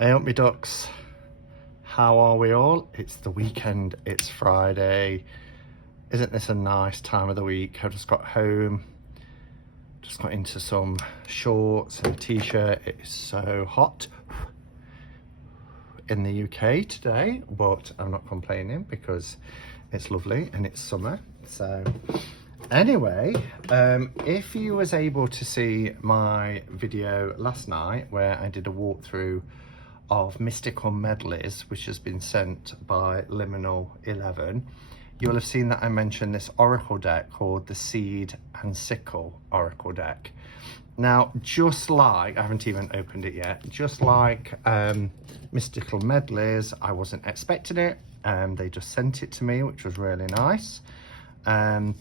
Hey up me ducks, how are we all? It's the weekend, it's Friday. Isn't this a nice time of the week? I've just got home, just got into some shorts and a t-shirt. It is so hot in the UK today, but I'm not complaining because it's lovely and it's summer. So anyway, if you was able to see my video last night where I did a walkthrough of Mystical Medleys, which has been sent by Liminal 11, you'll have seen that I mentioned this oracle deck called the Seed and Sickle Oracle deck. Now, just like, I haven't even opened it yet, just like Mystical Medleys, I wasn't expecting it. They just sent it to me, which was really nice, for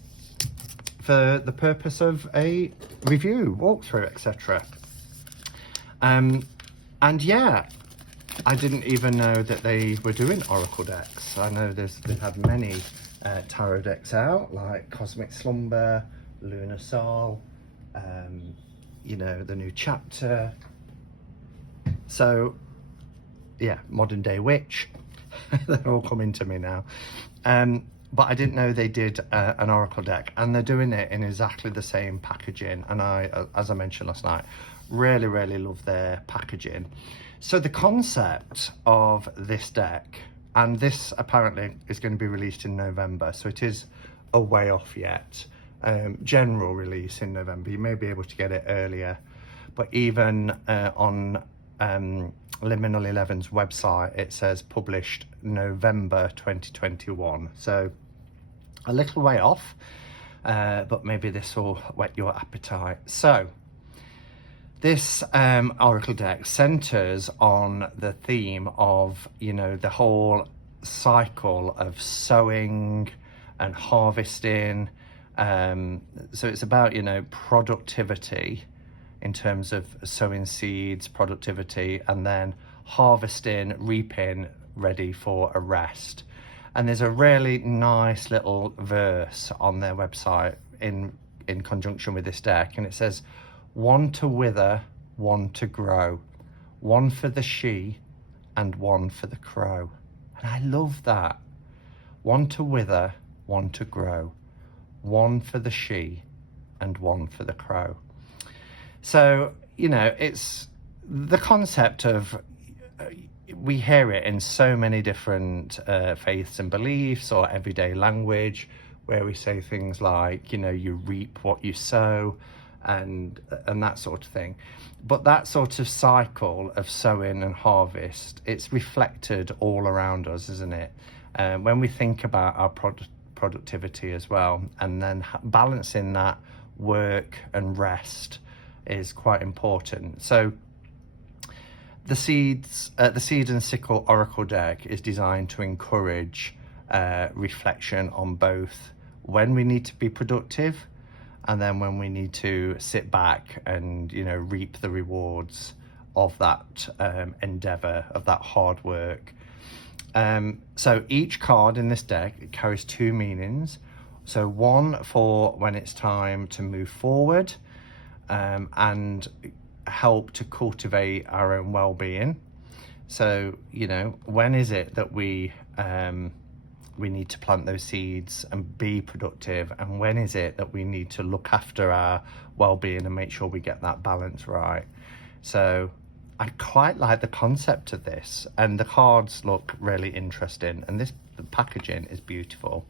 the purpose of a review, walkthrough, etc. And yeah, I didn't even know that they were doing oracle decks. I know they've had many tarot decks out, like Cosmic Slumber, Lunar Soul, you know, the New Chapter. So yeah, Modern Day Witch. They're all coming to me now. But I didn't know they did an oracle deck, and they're doing it in exactly the same packaging. And I, as I mentioned last night, really love their packaging. So the concept of this deck, and this apparently is going to be released in November, so it is a way off yet. General release in November. You may be able to get it earlier, but even on Liminal 11's website, it says published November 2021. So a little way off, but maybe this will whet your appetite. So this oracle deck centers on the theme of, you know, the whole cycle of sowing and harvesting. So it's about, you know, productivity in terms of sowing seeds, productivity, and then harvesting, reaping, ready for a rest. And there's a really nice little verse on their website in conjunction with this deck, and it says, one to wither, one to grow, one for the she and one for the crow. And I love that. One to wither, one to grow, one for the she and one for the crow. So, you know, it's the concept of, we hear it in so many different faiths and beliefs or everyday language, where we say things like, you know, you reap what you sow, and that sort of thing. But that sort of cycle of sowing and harvest, it's reflected all around us, isn't it? When we think about our productivity as well, and then balancing that work and rest is quite important. So the Seed and Sickle Oracle deck is designed to encourage reflection on both when we need to be productive and then when we need to sit back and, you know, reap the rewards of that endeavor, of that hard work. So each card in this deck carries two meanings. So one for when it's time to move forward and help to cultivate our own well-being. So, you know, when is it that we need to plant those seeds and be productive, and when is it that we need to look after our well-being and make sure we get that balance right? So I quite like the concept of this, and the cards look really interesting, and the packaging is beautiful.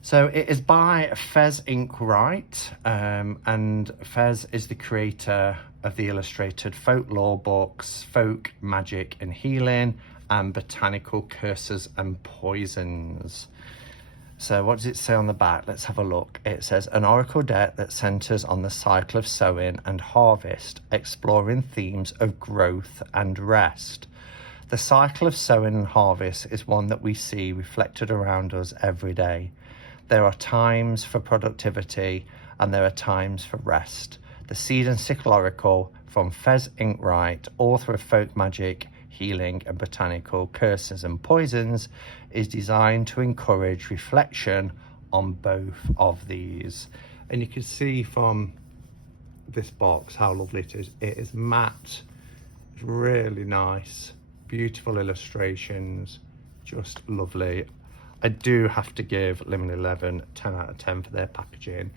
So it is by Fez Ink Write, and Fez is the creator of the illustrated folklore books Folk, Magic and Healing, and Botanical Curses and Poisons. So what does it say on the back? Let's have a look. It says, an oracle deck that centers on the cycle of sowing and harvest, exploring themes of growth and rest. The cycle of sowing and harvest is one that we see reflected around us every day. There are times for productivity and there are times for rest. The Seed and Sickle Oracle from Fez Ink Write, author of Folk, Magic, Healing and Botanical Curses and Poisons, is designed to encourage reflection on both of these. And you can see from this box how lovely it is. It is matte It's really nice, beautiful illustrations, just lovely. I do have to give Lemon 11 10 out of 10 for their packaging,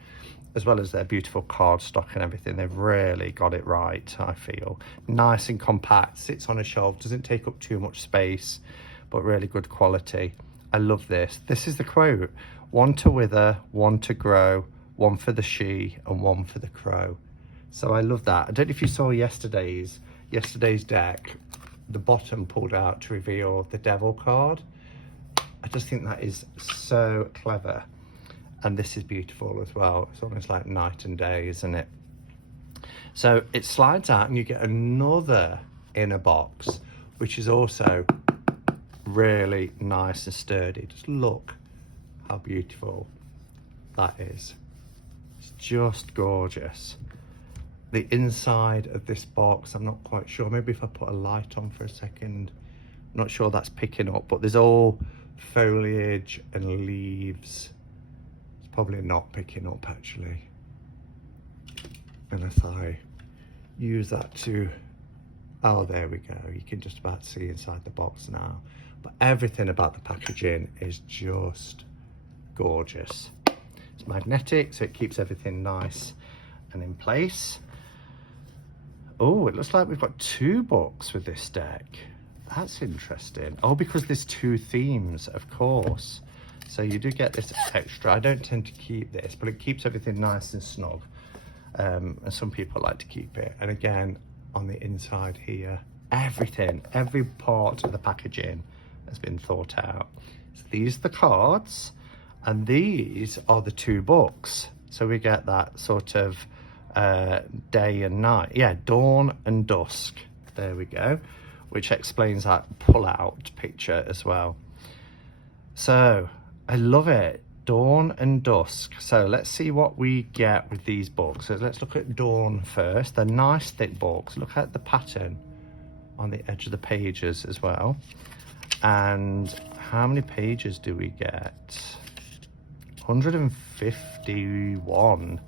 as well as their beautiful cardstock and everything. They've really got it right, I feel. Nice and compact, sits on a shelf, doesn't take up too much space, but really good quality. I love this. This is the quote: one to wither, one to grow, one for the she and one for the crow. So I love that. I don't know if you saw yesterday's deck, the bottom pulled out to reveal the devil card. I just think that is so clever. And this is beautiful as well. It's almost like night and day, isn't it? So it slides out and you get another inner box, which is also really nice and sturdy. Just look how beautiful that is. It's just gorgeous. The inside of this box, I'm not quite sure. Maybe if I put a light on for a second, I'm not sure that's picking up, but there's all foliage and leaves. It's probably not picking up actually, unless I use that to, oh, there we go. You can just about see inside the box now. But everything about the packaging is just gorgeous. It's magnetic, so it keeps everything nice and in place. Oh, it looks like we've got 2 books with this deck. That's interesting. Oh, because there's 2 themes, of course. So you do get this extra. I don't tend to keep this, but it keeps everything nice and snug. And some people like to keep it. And again, on the inside here, everything, every part of the packaging has been thought out. So these are the cards, and these are the 2 books. So we get that sort of day and night, yeah, dawn and dusk, there we go, which explains that pull out picture as well. So I love it, dawn and dusk. So let's see what we get with these books. So let's look at dawn first. They're nice thick books. Look at the pattern on the edge of the pages as well. And how many pages do we get? 151.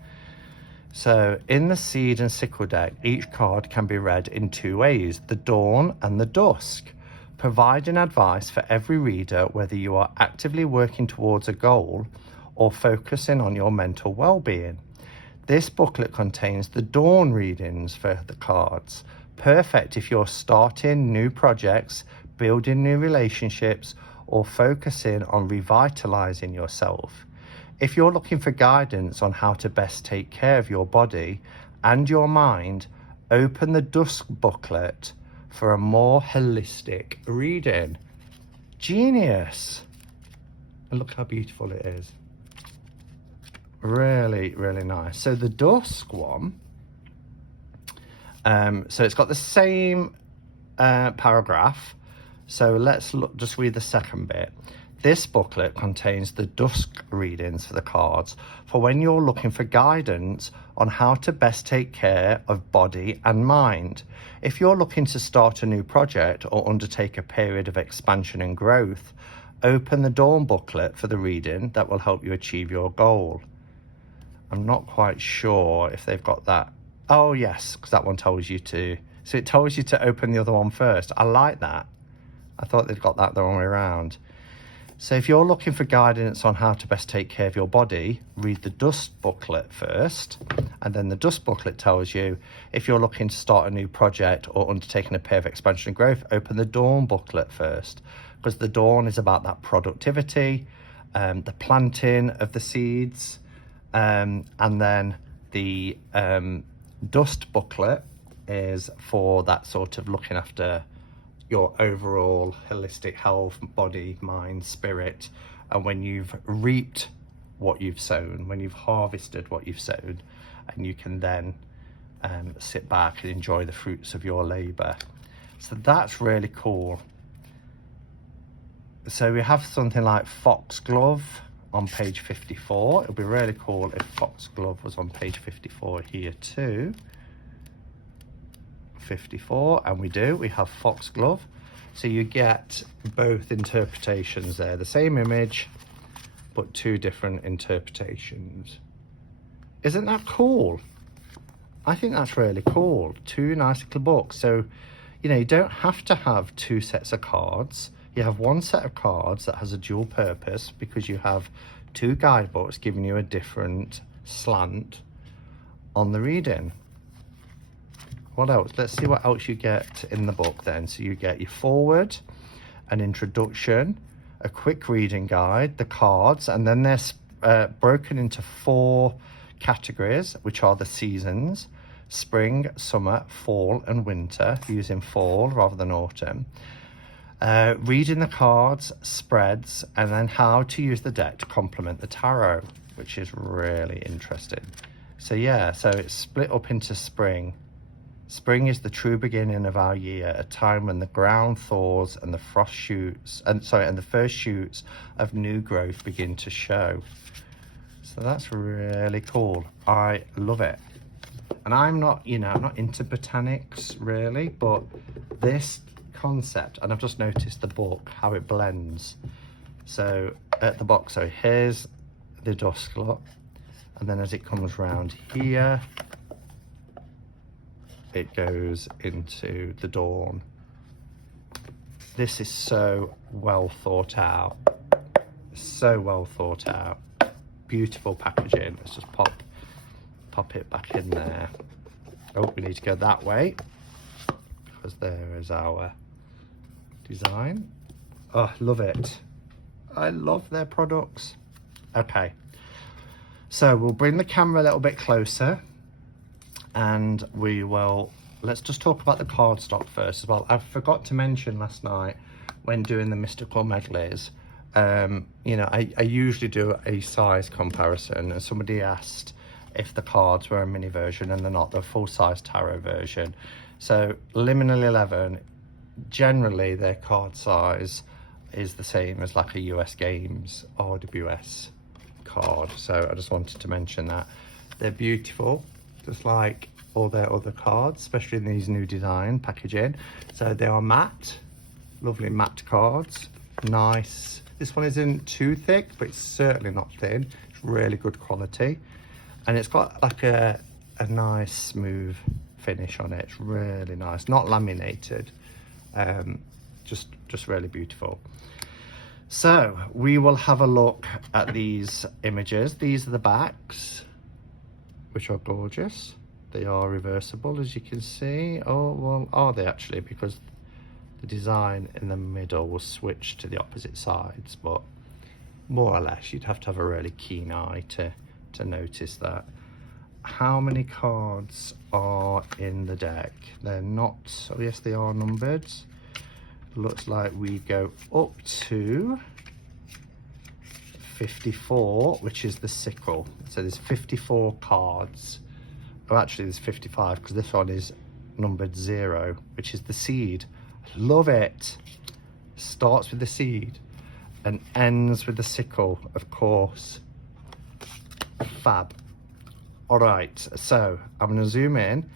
So in the Seed and Sickle deck, each card can be read in 2 ways, the dawn and the dusk, providing advice for every reader whether you are actively working towards a goal or focusing on your mental well-being. This booklet contains the dawn readings for the cards, perfect if you're starting new projects, building new relationships, or focusing on revitalizing yourself. If you're looking for guidance on how to best take care of your body and your mind, open the Dusk booklet for a more holistic reading. Genius! And look how beautiful it is. Really, really nice. So the Dusk one, so it's got the same paragraph. So let's just read the second bit. This booklet contains the dusk readings for the cards for when you're looking for guidance on how to best take care of body and mind. If you're looking to start a new project or undertake a period of expansion and growth, open the Dawn booklet for the reading that will help you achieve your goal. I'm not quite sure if they've got that. Oh yes, because that one tells you to. So it tells you to open the other one first. I like that. I thought they'd got that the wrong way around. So if you're looking for guidance on how to best take care of your body, read the Dust booklet first. And then the Dust booklet tells you if you're looking to start a new project or undertaking a period of expansion and growth, open the Dawn booklet first. Because the Dawn is about that productivity, the planting of the seeds, and then the Dust booklet is for that sort of looking after your overall holistic health, body, mind, spirit, and when you've reaped what you've sown, when you've harvested what you've sown, and you can then sit back and enjoy the fruits of your labor. So that's really cool. So we have something like Foxglove on page 54. It would be really cool if Foxglove was on page 54 here too. 54, and we have Foxglove. So you get both interpretations there, the same image but 2 different interpretations. Isn't that cool? I think that's really cool. 2 nice little books. So you know, you don't have to have two sets of cards. You have one set of cards that has a dual purpose because you have two guidebooks giving you a different slant on the reading. What else? Let's see what else you get in the book then. So you get your foreword, an introduction, a quick reading guide, the cards, and then they're broken into 4 categories, which are the seasons: spring, summer, fall, and winter, using fall rather than autumn. Reading the cards, spreads, and then how to use the deck to complement the tarot, which is really interesting. So yeah, so it's split up into spring. Spring is the true beginning of our year, a time when the ground thaws and the frost shoots, and the first shoots of new growth begin to show. So that's really cool. I love it. And I'm not, you know, I'm not into botanics really, but this concept, and I've just noticed the book, how it blends. So at the box, so here's the dusk lot, and then as it comes round here, it goes into the dawn. This is so well thought out. So well thought out. Beautiful packaging. Let's just pop it back in there. Oh, we need to go that way because there is our design. Oh, love it. I love their products. Okay, so we'll bring the camera a little bit closer and let's just talk about the cardstock first as well. I forgot to mention last night when doing the mystical medleys, you know, I usually do a size comparison, and somebody asked if the cards were a mini version, and they're not. They're a full-size tarot version. So Liminal 11, generally their card size is the same as like a US Games RWS card. So I just wanted to mention that. They're beautiful, just like all their other cards, especially in these new design packaging. So they are matte, lovely matte cards. Nice. This one isn't too thick, but it's certainly not thin. It's really good quality, and it's got like a nice smooth finish on it. It's really nice, not laminated. Just really beautiful. So we will have a look at these images. These are the backs, which are gorgeous. They are reversible, as you can see. Oh, well, are they actually? Because the design in the middle will switch to the opposite sides, but more or less you'd have to have a really keen eye to notice that. How many cards are in the deck? They're not, oh yes, they are numbered. Looks like we go up to 54, which is the Sickle. So there's 54 cards. Oh, actually there's 55 because this one is numbered 0, which is the seed. Love it. Starts with the seed and ends with the sickle, of course. Fab. All right, so I'm going to zoom in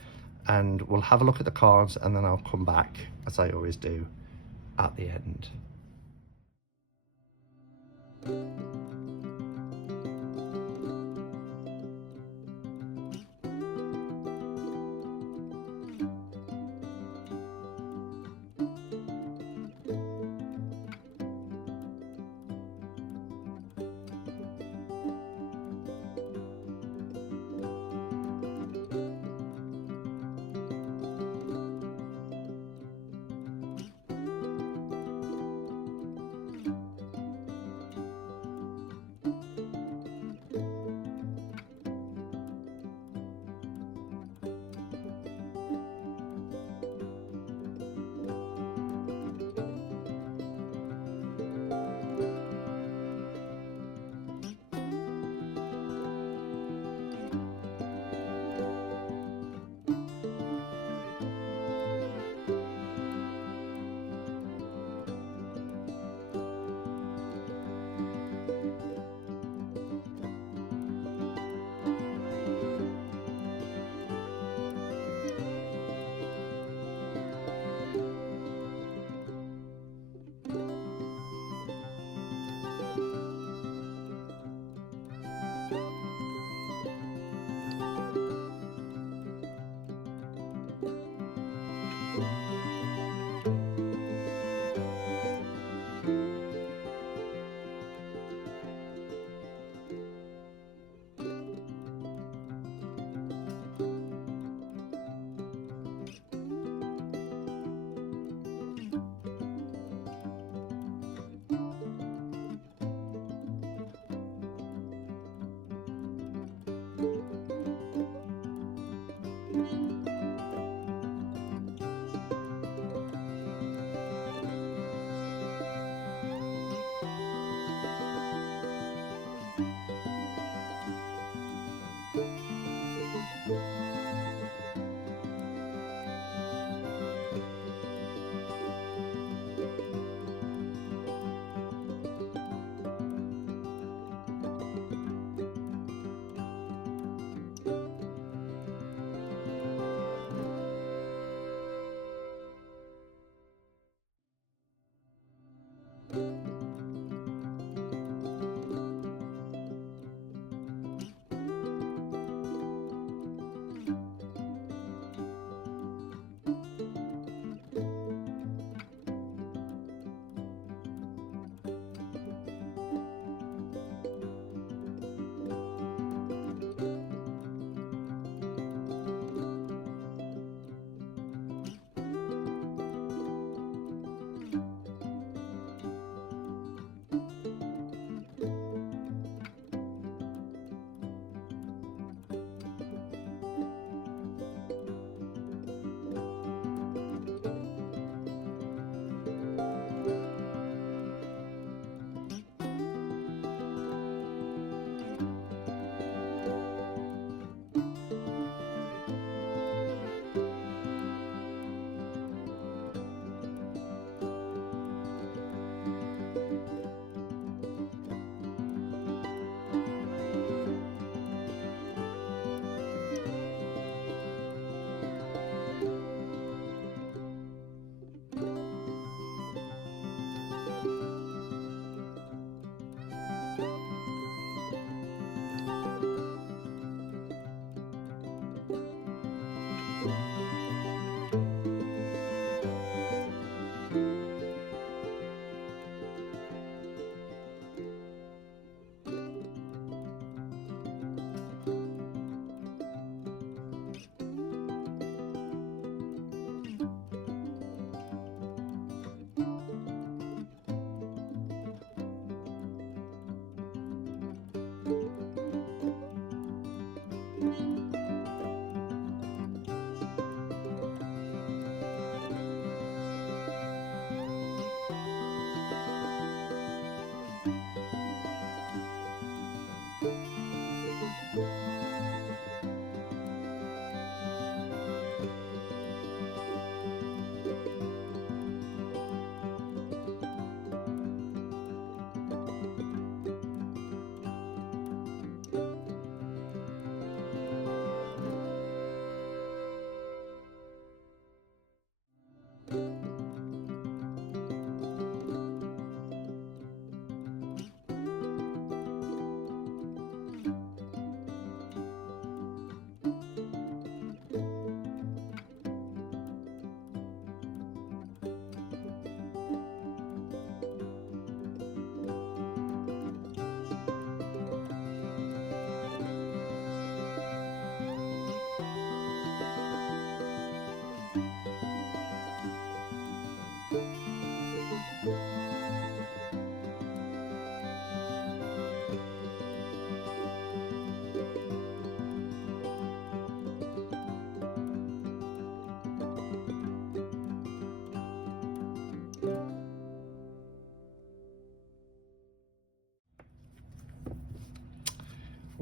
and we'll have a look at the cards, and then I'll come back, as I always do, at the end.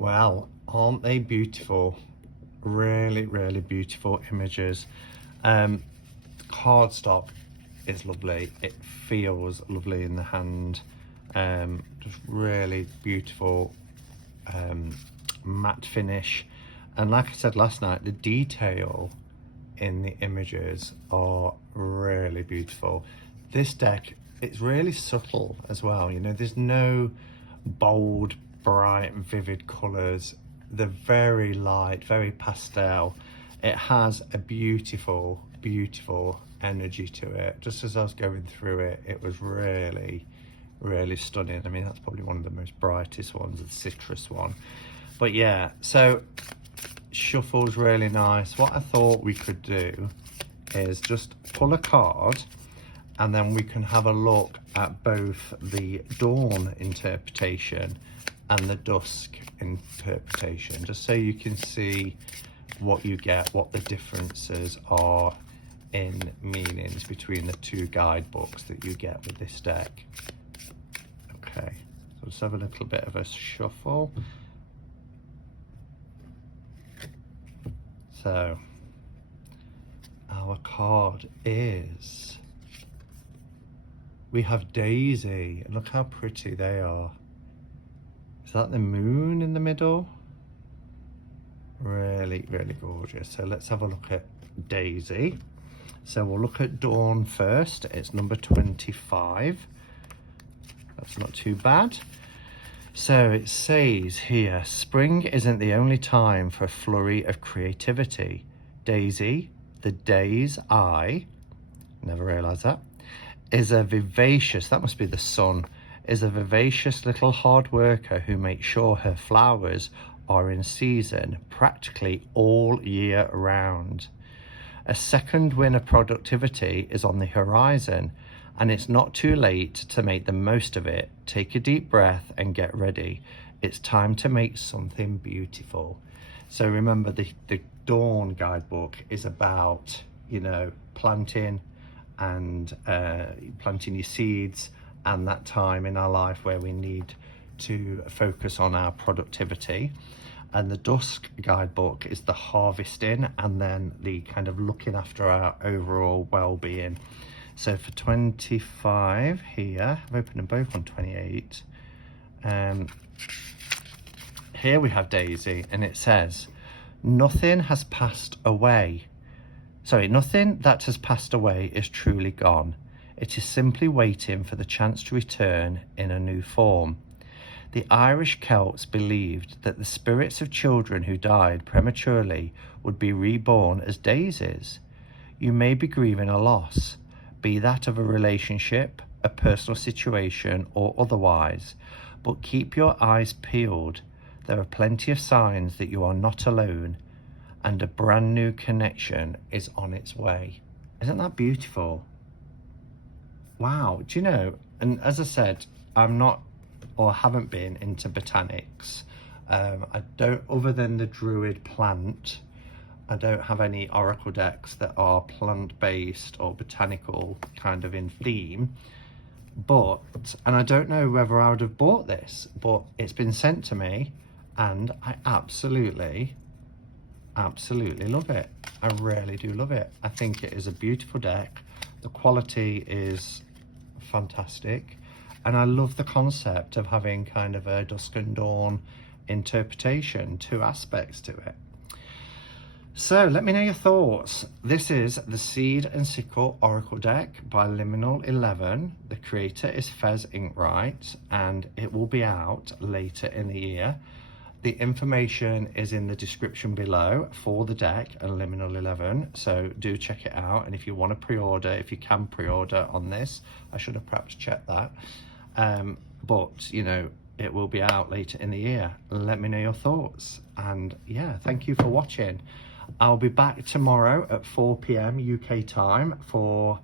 Well, aren't they beautiful? Really, really beautiful images. Cardstock is lovely. It feels lovely in the hand. Just really beautiful matte finish. And like I said last night, the detail in the images are really beautiful. This deck, it's really subtle as well. You know, there's no bold, bright, vivid colors. They're very light, very pastel. It has a beautiful, beautiful energy to it. Just as I was going through it, it was really, really stunning. I mean, that's probably one of the most brightest ones, the citrus one. But yeah, so shuffle's really nice. What I thought we could do is just pull a card, and then we can have a look at both the dawn interpretation and the dusk interpretation, just so you can see what you get, what the differences are in meanings between the two guidebooks that you get with this deck. Okay, so let's have a little bit of a shuffle. So our card is, we have Daisy, and look how pretty they are. Is that the moon in the middle? Really, really gorgeous. So let's have a look at Daisy. So we'll look at Dawn first. It's number 25. That's not too bad. So it says here, spring isn't the only time for a flurry of creativity. Daisy, the day's eye, never realised that, is a vivacious, that must be the sun, is a vivacious little hard worker who makes sure her flowers are in season practically all year round. A second win of productivity is on the horizon, and it's not too late to make the most of it. Take a deep breath and get ready. It's time to make something beautiful. So remember, the Dawn guidebook is about, you know, planting and planting your seeds, and that time in our life where we need to focus on our productivity. And the Dusk guidebook is the harvesting and then the kind of looking after our overall well-being. So for 25 here, I've opened them both on 28. Here we have Daisy, and it says, nothing has passed away. Sorry, nothing that has passed away is truly gone. It is simply waiting for the chance to return in a new form. The Irish Celts believed that the spirits of children who died prematurely would be reborn as daisies. You may be grieving a loss, be that of a relationship, a personal situation, or otherwise, but keep your eyes peeled. There are plenty of signs that you are not alone, and a brand new connection is on its way. Isn't that beautiful? Wow, do you know, and as I said, I'm not, or haven't been, into botanics. I don't, other than the Druid plant, I don't have any oracle decks that are plant-based or botanical kind of in theme. But, and I don't know whether I would have bought this, but it's been sent to me and I absolutely love it. I really do love it. I think it is a beautiful deck. The quality is fantastic. And I love the concept of having kind of a dusk and dawn interpretation, two aspects to it. So let me know your thoughts. This is the Seed and Sickle Oracle deck by Liminal 11. The creator is Fez Inkwright, and it will be out later in the year. The information is in the description below for the deck and Liminal 11, so do check it out. And if you want to pre-order, if you can pre-order on this, I should have perhaps checked that. But you know, it will be out later in the year. Let me know your thoughts, and yeah, thank you for watching. I'll be back tomorrow at 4 p.m. UK time for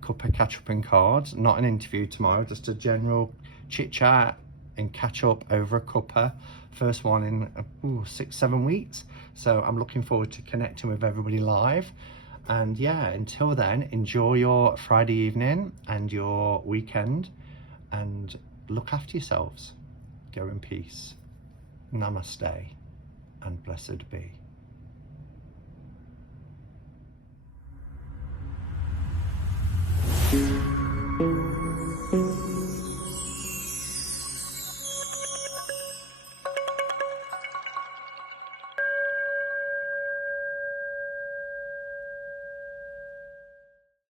Cuppa Catch Up and Cards. Not an interview tomorrow, just a general chit chat and catch up over a cuppa. First one in 6-7 weeks, so I'm looking forward to connecting with everybody live. And yeah, until then, enjoy your Friday evening and your weekend, and look after yourselves. Go in peace. Namaste and blessed be.